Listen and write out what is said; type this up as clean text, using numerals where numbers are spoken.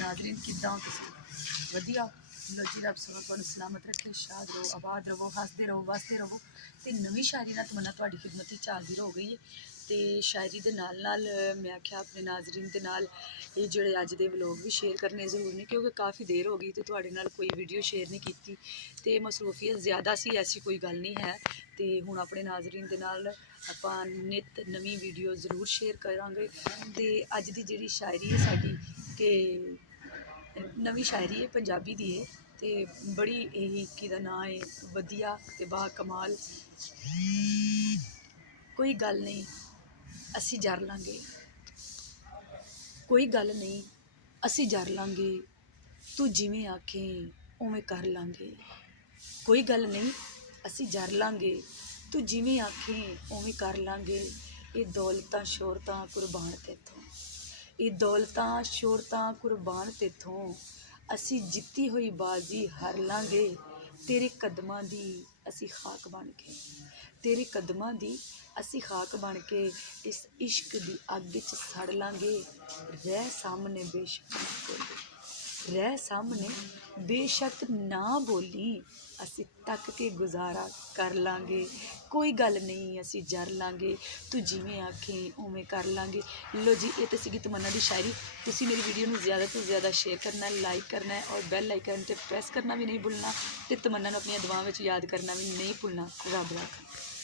नाज़रीन किद्दां हो तुसीं वधिया लो जी रब सोना तुहानूं सलामत रखे शाद रहो आबाद रहो हसदे रहो वसदे रहो ते नवीं शायरी नाल तमन्ना तुहाडी खिदमत विच हाज़िर हो गई है ते शायरी दे नाल नाल मैं आख्या अपने नाज़रीन दे नाल ये जेह्ड़े अज्ज दे व्लॉग भी शेयर करने जरूरी ने क्योंकि काफ़ी देर हो गई ते तुहाडे नाल कोई वीडियो शेयर नहीं कीती ते मसरूफियत ज़्यादा सी ऐसी कोई गल नहीं है ते हुण अपने नाज़रीन दे नाल आपां नित नवीं वीडियो जरूर शेयर करांगे ते अज्ज दी जेह्ड़ी शायरी है साडी कि नवीं शायरी है पंजाबी दी है ते बड़ी एकी दा नां है वधिया ते बा कमाल कोई गल नहीं असी जर लांगे कोई गल नहीं असी जर लांगे तू जिवें आखें उवें कर लांगे कोई गल नहीं असी जर लांगे तू जिवें आखें उवें कर लांगे ये दौलतां शोहरतां कुर्बान तेथों ये दौलतां शोहरतां कुर्बान तेथों असी जित्ती हुई बाजी हार लांगे तेरे कदमां दी असी खाक बन के तेरे कदमां दी असी खाक बन के इस इश्क दी अग च सड़ लांगे रह सामने बेशक ना बोली रह सामने बेशक ना बोली असी तक के गुजारा कर लांगे कोई गल नहीं असी जर लांगे तू जिवें आखें उवें कर लांगे लो जी ये तो सीगी तमन्ना दी शायरी तुसी मेरी वीडियो में ज़्यादा तो ज़्यादा शेयर करना है लाइक करना है और बैल आइकन पे प्रेस करना भी नहीं भूलना ते तमन्ना नूं अपनी दुआवां विच याद करना भी नहीं भूलना रब रखा।